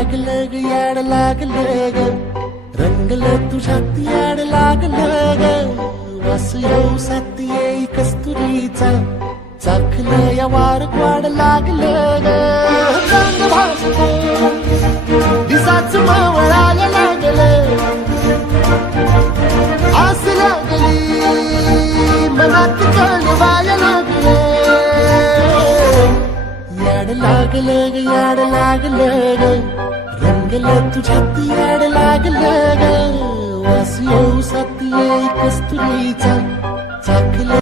लागलं ग याड लागलं ग रंगलं तुझ्यात याड लागलं ग वास येऊ साथ येई कस्तुरीचा चाखलं या वार वाड लागलं ग चांग भासलं दिसाच मावळायला लागलं आस लागली मनात कळवायला लागलं याड लागलं ग याड लागलं ग रंगलं तुझ्यात याड लागलं ग वास येऊ साथ येई कस्तुरीचा